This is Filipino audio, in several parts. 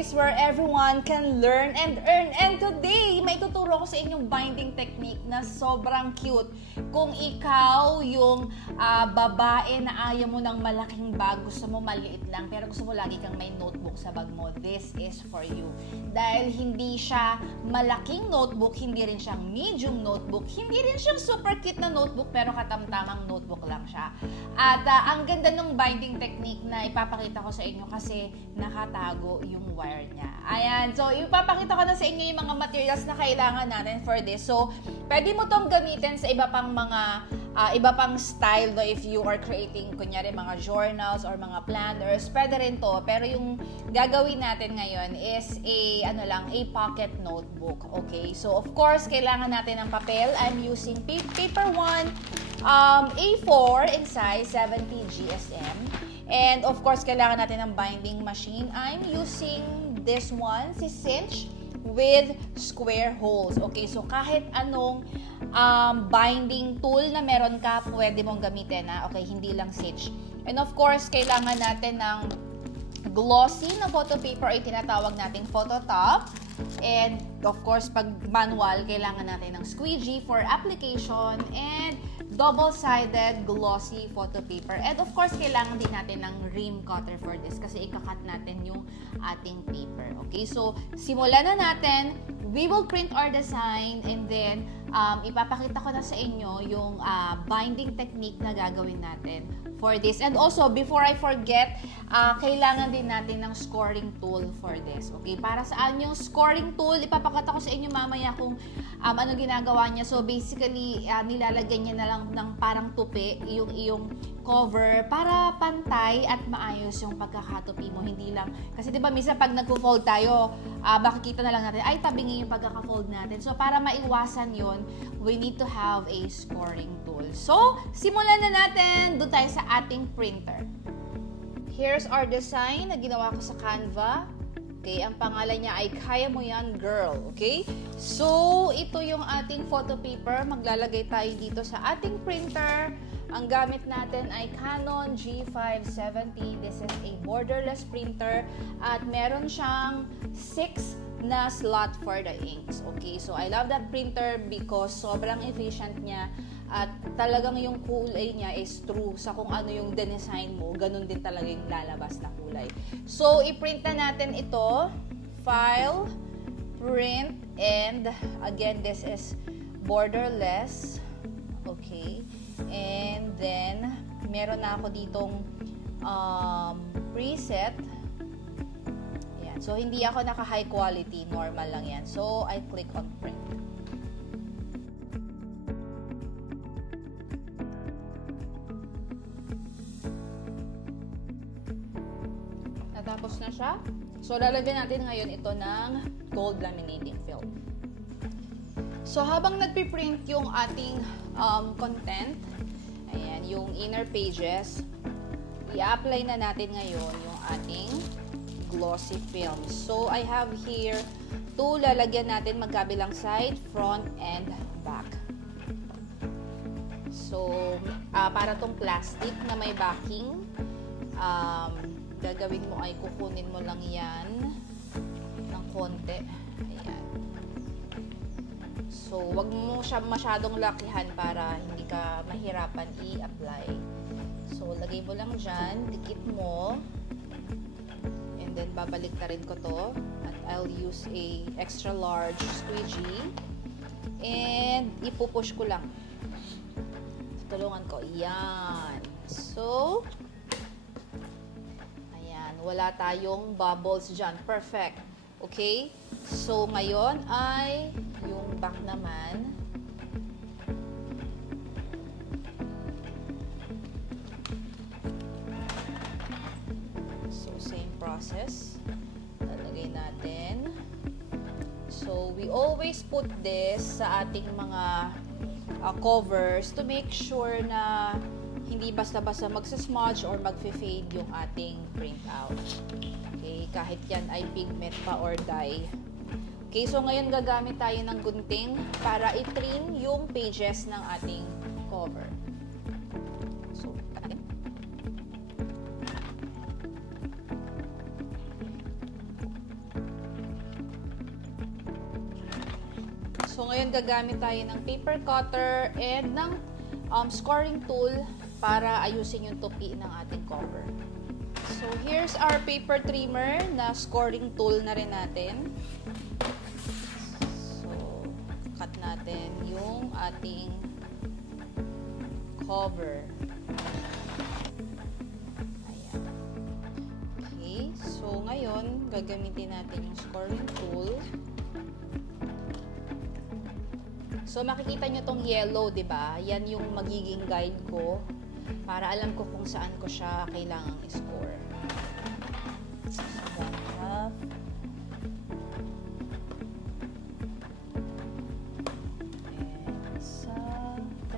place where everyone can learn and earn. And today, may tuturo ko sa inyong binding technique na sobrang cute. Kung ikaw yung babae na ayaw mo ng malaking bag, gusto mo maliit lang, pero gusto mo lagi kang may notebook sa bag mo, this is for you. Dahil hindi siya malaking notebook, hindi rin siyang medium notebook, hindi rin siyang super cute na notebook, pero katamtamang notebook lang siya. At ang ganda ng binding technique na ipapakita ko sa inyo kasi nakatago yung wire niya. Ayan, so ipapakita ko na sa inyo yung mga materials na kailangan natin for this. So, pwede mo tong gamitin sa iba pang mga iba pang style, no? If you are creating kunyari mga journals or mga planners, pwede rin to. Pero yung gagawin natin ngayon is a pocket notebook. Okay, so of course kailangan natin ng papel. I'm using paper 1, A4 in size 70 GSM. And of course, kailangan natin ng binding machine. I'm using this one, si Cinch, with square holes. Okay, so kahit anong binding tool na meron ka, pwede mong gamitin. Okay, hindi lang Cinch. And of course, kailangan natin ng glossy na photo paper ay tinatawag nating photo top. And of course, pag manual, kailangan natin ng squeegee for application and double-sided glossy photo paper. And of course, kailangan din natin ng rim cutter for this kasi ikakat natin yung ating paper. Okay, so simulan na natin. We will print our design and then ipapakita ko na sa inyo yung binding technique na gagawin natin for this. And also, before I forget, kailangan din natin ng scoring tool for this. Okay, para saan yung scoring tool? Ipapakita ko sa inyo mamaya kung ano ginagawa niya. So basically, nilalagyan niya na lang ng parang tupi yung iyong cover para pantay at maayos yung pagkakatupi mo. Hindi lang, kasi diba minsan pag nagpo-fold tayo, makikita na lang natin, ay tabingi yung pagkaka-fold natin. So para maiwasan yon, we need to have a scoring tool. So, simulan na natin. Doon tayo sa ating printer. Here's our design na ginawa ko sa Canva. Okay, ang pangalan niya ay Kaya Mo Yan Girl. Okay? So, ito yung ating photo paper. Maglalagay tayo dito sa ating printer. Ang gamit natin ay Canon G570. This is a borderless printer. At meron siyang 6 na slot for the inks. Okay, so I love that printer because sobrang efficient niya at talagang yung kulay niya is true sa kung ano yung design mo, ganun din talaga yung lalabas na kulay. So, i-print na natin ito. File, print, and again, this is borderless. Okay, and then meron na ako ditong preset. So, hindi ako naka-high quality. Normal lang yan. So, I click on print. Natapos na siya. So, lalagyan natin ngayon ito ng gold laminating film. So, habang nagpiprint yung ating content, ayan, yung inner pages, i-apply na natin ngayon yung ating glossy film. So, I have here 2 lalagyan natin magkabilang side, front, and back. So, para tong plastic na may backing, gagawin mo ay kukunin mo lang yan ng konti. Ayan. So, wag mo siya masyadong lakihan para hindi ka mahirapan i-apply. So, lagay mo lang dyan, dikit mo. And then, babalik na rin ko to. At I'll use a extra large squeegee. And, ipupush ko lang. Tulungan ko. Yan. So, ayan. Wala tayong bubbles dyan. Perfect. Okay? So, ngayon ay yung back naman. Process. Lalagay natin. So, we always put this sa ating mga covers to make sure na hindi basta-basta magsasmudge or magfe-fade yung ating printout. Okay, kahit yan ay pigment pa or dye. Okay, so ngayon gagamit tayo ng gunting para i-trim yung pages ng ating cover. So, ngayon gagamit tayo ng paper cutter and ng scoring tool para ayusin yung tupi ng ating cover. So, here's our paper trimmer na scoring tool na rin natin. So, cut natin yung ating cover. Ayan. Okay. So, ngayon, gagamitin natin yung scoring tool. So, makikita nyo tong yellow, di ba? Yan yung magiging guide ko para alam ko kung saan ko siya kailangang i-score. So, 1/2. And sa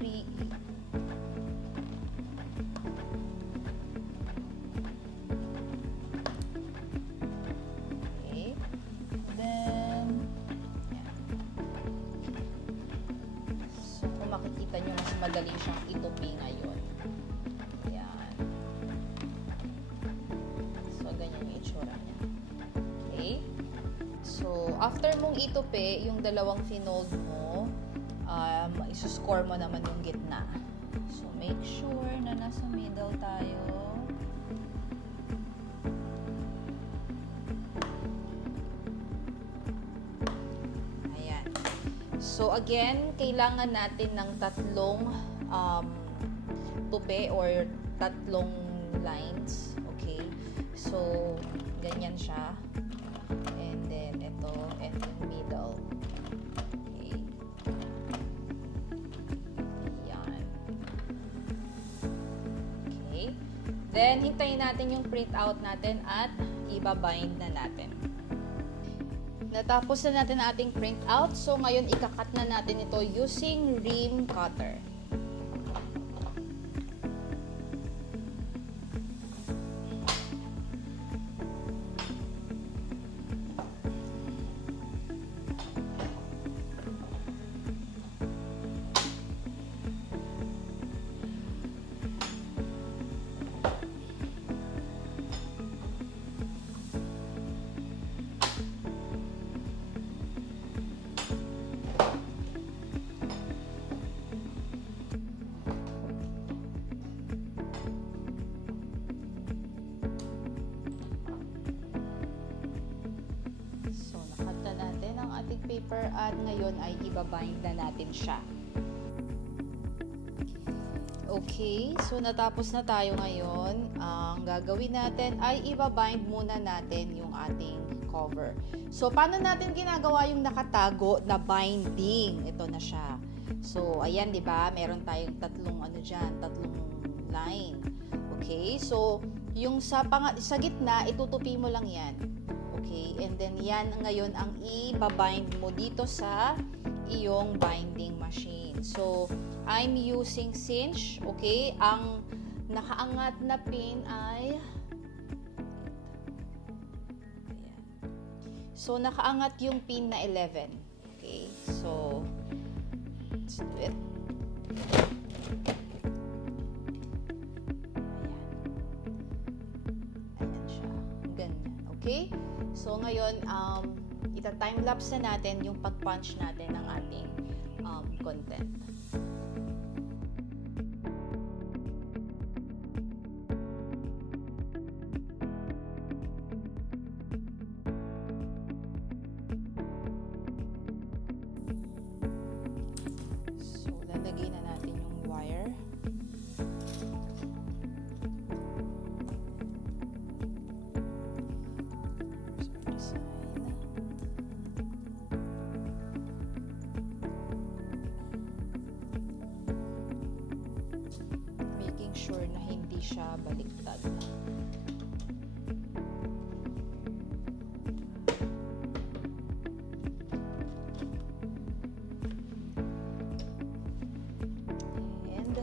3E. Okay. Then, yan. So, kung makikita nyo, mas madali siyang itupi ngayon. Yan. So, ganyan yung itsura niya. Okay? So, after mong itupi, yung dalawang finold mo, isuscore mo naman yung gitna. So, make sure na nasa middle tayo. Ayan. So, again, kailangan natin ng tatlong tupi or tatlong lines. Okay? So, ganyan siya. And then, ito, and then middle. Okay? Yan. Okay? Then, hintayin natin yung print out natin at ibabind na natin. Natapos na natin ang ating print out. So, ngayon, ikakat na natin ito using ream cutter. Ating paper at ngayon ay ibabind na natin siya. Okay, so natapos na tayo ngayon. Ang gagawin natin ay ibabind muna natin yung ating cover. So, paano natin ginagawa yung nakatago na binding? Ito na siya. So, ayan, di ba? Meron tayong tatlong tatlong line. Okay, so yung sa gitna, itutupi mo lang yan. Okay, and then yan ngayon ang i-bind mo dito sa iyong binding machine. So, I'm using cinch. Okay, ang nakaangat na pin ay ayan. So, nakaangat yung pin na 11. Okay, so let's do it. Ayan siya. Ganyan. Okay? So, ngayon, ita-time-lapse na natin yung pag-punch natin ng ating content. So, lalagay na natin yung wire. Sure na hindi siya baliktad. And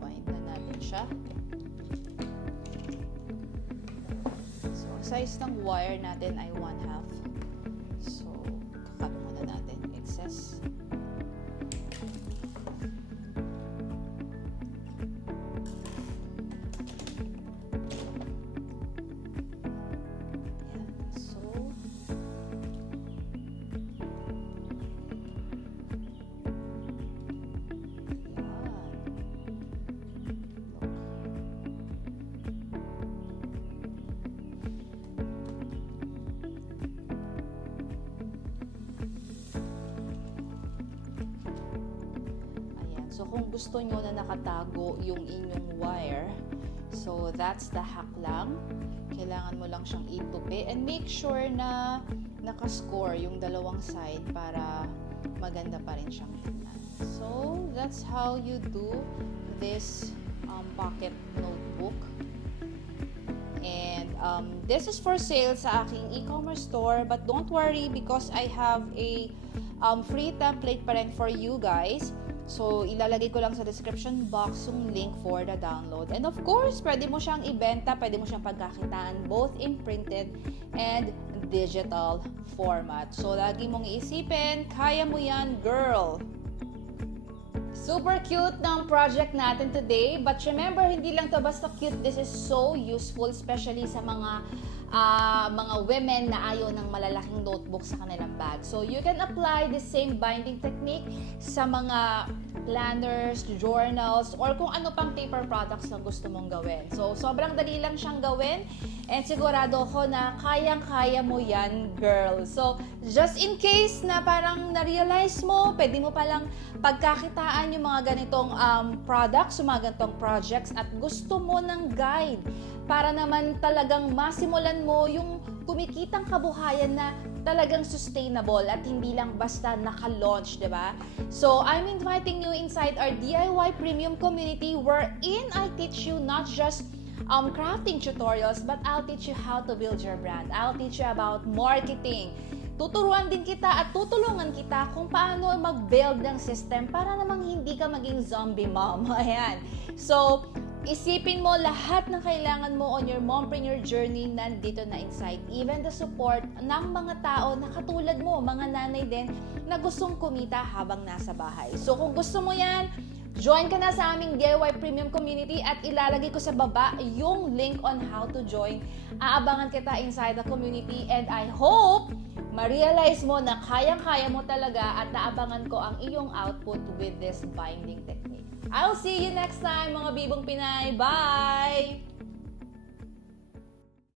bind na natin siya. So, size ng wire natin ay 1/2. So, kakat muna natin yung excess. So, kung gusto nyo na nakatago yung inyong wire, so that's the hack lang. Kailangan mo lang siyang itupi and make sure na nakascore yung dalawang side para maganda pa rin siyang tingnan. So, that's how you do this pocket notebook. And this is for sale sa aking e-commerce store, but don't worry because I have a free template pa rin for you guys. So, ilalagay ko lang sa description box yung link for the download. And of course, pwede mo siyang ibenta, pwede mo siyang pagkakitaan both in printed and digital format. So, lagi mong iisipin, kaya mo yan, girl! Super cute ng project natin today. But remember, hindi lang to basta cute. This is so useful, especially sa mga women na ayaw ng malalaking notebook sa kanilang bag. So, you can apply the same binding technique sa mga planners, journals, or kung ano pang paper products na gusto mong gawin. So, sobrang dali lang siyang gawin. And sigurado ko na kayang-kaya mo yan, girl. So, just in case na parang na-realize mo, pwede mo palang pagkakitaan yung mga ganitong products, yung mga ganitong projects, at gusto mo ng guide para naman talagang masimulan mo yung kumikitang kabuhayan na talagang sustainable at hindi lang basta naka-launch, di ba? So, I'm inviting you inside our DIY Premium community wherein I teach you not just crafting tutorials, but I'll teach you how to build your brand. I'll teach you about marketing. Tuturuan din kita at tutulungan kita kung paano mag-build ng system para namang hindi ka maging zombie mom. Ayan. So, isipin mo lahat ng kailangan mo on your mompreneur journey nandito na inside. Even the support ng mga tao na katulad mo, mga nanay din, na gustong kumita habang nasa bahay. So, kung gusto mo yan, join ka na sa aming DIY Premium Community at ilalagay ko sa baba yung link on how to join. Aabangan kita inside the community and I hope ma-realize mo na kayang-kaya mo talaga at naabangan ko ang iyong output with this binding technique. I'll see you next time, mga Bibong Pinay. Bye!